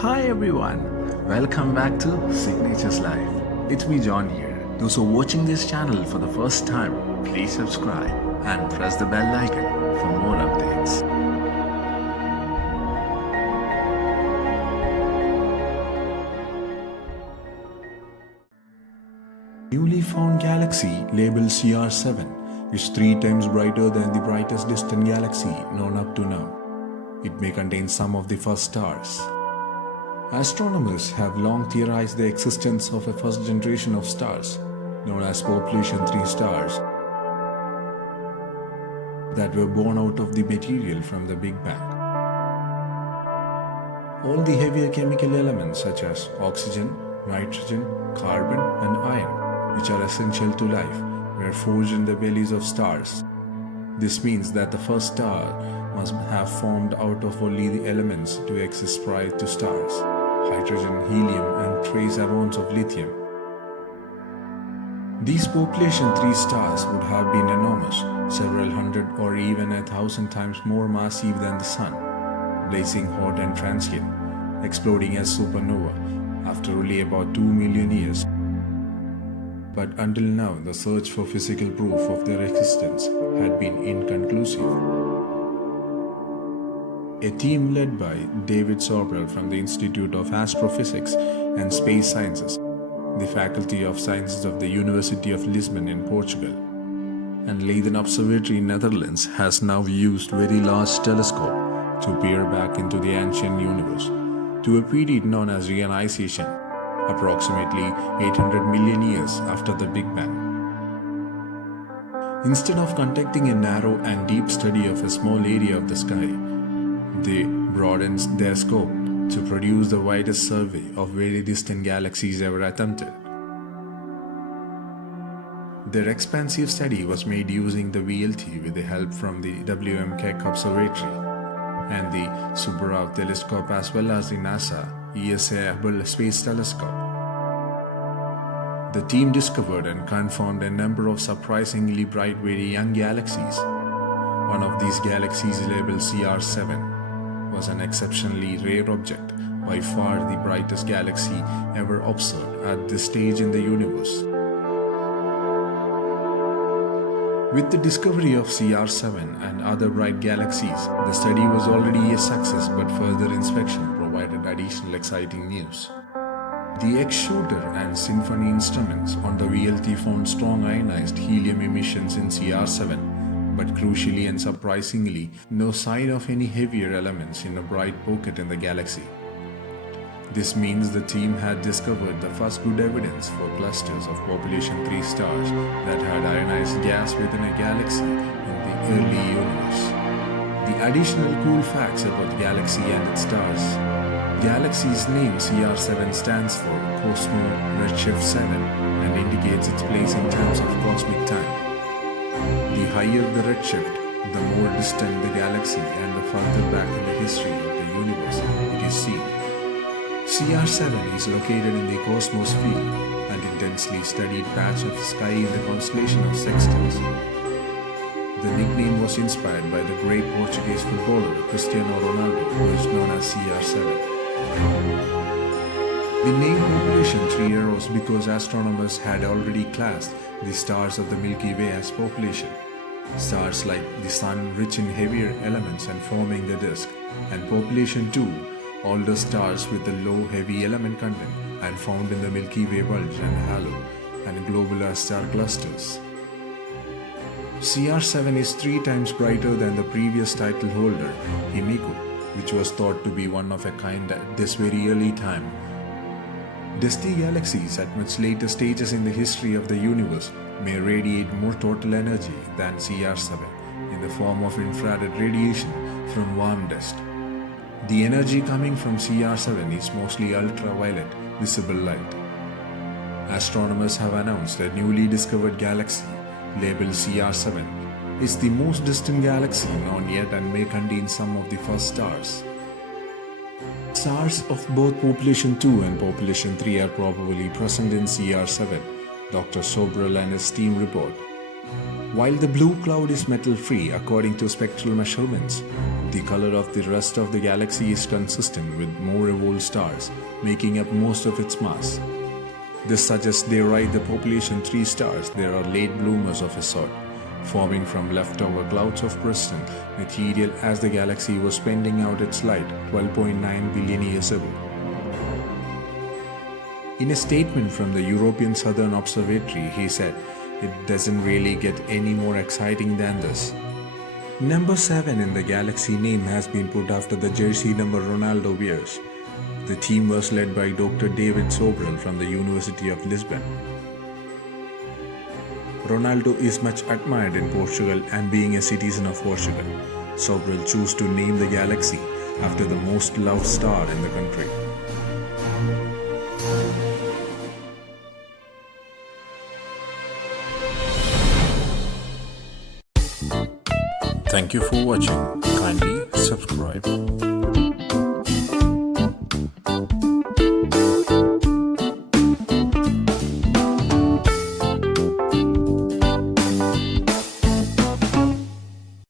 Hi everyone, welcome back to Signatures Life. It's me John here. Those who are watching this channel for the first time, please subscribe and press the bell icon for more updates. Newly found galaxy labeled CR7 is 3 times brighter than the brightest distant galaxy known up to now. It may contain some of the first stars. Astronomers have long theorized the existence of a first generation of stars, known as population 3 stars, that were born out of the material from the Big Bang. All the heavier chemical elements such as oxygen, nitrogen, carbon, and iron, which are essential to life, were forged in the bellies of stars. This means that the first star must have formed out of only the elements to exist prior to stars: hydrogen, helium, and trace amounts of lithium. These population 3 stars would have been enormous, several hundred or even 1,000 times more massive than the Sun, blazing hot and transient, exploding as supernova after only about 2 million years. But until now, the search for physical proof of their existence had been inconclusive. A team led by David Sobral from the Institute of Astrophysics and Space Sciences, the Faculty of Sciences of the University of Lisbon in Portugal, and Leiden Observatory in Netherlands has now used very large telescope to peer back into the ancient universe to a period known as reionization, approximately 800 million years after the Big Bang. Instead of conducting a narrow and deep study of a small area of the sky, they broadened their scope to produce the widest survey of very distant galaxies ever attempted. Their expansive study was made using the VLT with the help from the W.M. Keck Observatory and the Subaru telescope, as well as the NASA ESA Hubble Space Telescope. The team discovered and confirmed a number of surprisingly bright, very young galaxies. One of these galaxies, labeled CR7, was an exceptionally rare object, by far the brightest galaxy ever observed at this stage in the universe. With the discovery of CR7 and other bright galaxies, the study was already a success, but further inspection provided additional exciting news. The X-shooter and Symphony instruments on the VLT found strong ionized helium emissions in CR7, but crucially and surprisingly, no sign of any heavier elements in a bright pocket in the galaxy. This means the team had discovered the first good evidence for clusters of population 3 stars that had ionized gas within a galaxy in the early universe. The additional cool facts about the galaxy and its stars. Galaxy's name CR7 stands for Cosmos Redshift 7 and indicates its place in terms of cosmic time. The higher the redshift, the more distant the galaxy and the further back in the history of the universe it is seen. CR7 is located in the Cosmos field, an intensely studied patch of sky in the constellation of Sextans. The nickname was inspired by the great Portuguese footballer Cristiano Ronaldo, who is known as CR7. The name population 3 arose because astronomers had already classed the stars of the Milky Way as population. Stars like the Sun, rich in heavier elements and forming the disk, and population 2, older stars with a low heavy element content and found in the Milky Way bulge and halo and globular star clusters. CR7 is 3 times brighter than the previous title holder, Himiko, which was thought to be one of a kind at this very early time. Dusty galaxies at much later stages in the history of the universe may radiate more total energy than CR7 in the form of infrared radiation from warm dust. The energy coming from CR7 is mostly ultraviolet visible light. Astronomers have announced a newly discovered galaxy, labeled CR7, is the most distant galaxy known yet and may contain some of the first stars. Stars of both population 2 and population 3 are probably present in CR7, Dr. Sobral and his team report. While the blue cloud is metal-free according to spectral measurements, The color of the rest of the galaxy is consistent with more evolved stars, making up most of its mass. This suggests they ride the population 3 stars. There are late bloomers of a sort, forming from leftover clouds of pristine material as the galaxy was spending out its light 12.9 billion years ago. In a statement from the European Southern Observatory, he said, "It doesn't really get any more exciting than this." Number 7 in the galaxy name has been put after the jersey number Ronaldo wears. The team was led by Dr. David Sobral from the University of Lisbon. Ronaldo is much admired in Portugal, and being a citizen of Portugal, Sobral chose to name the galaxy after the most loved star in the country. Thank you for watching. Kindly subscribe.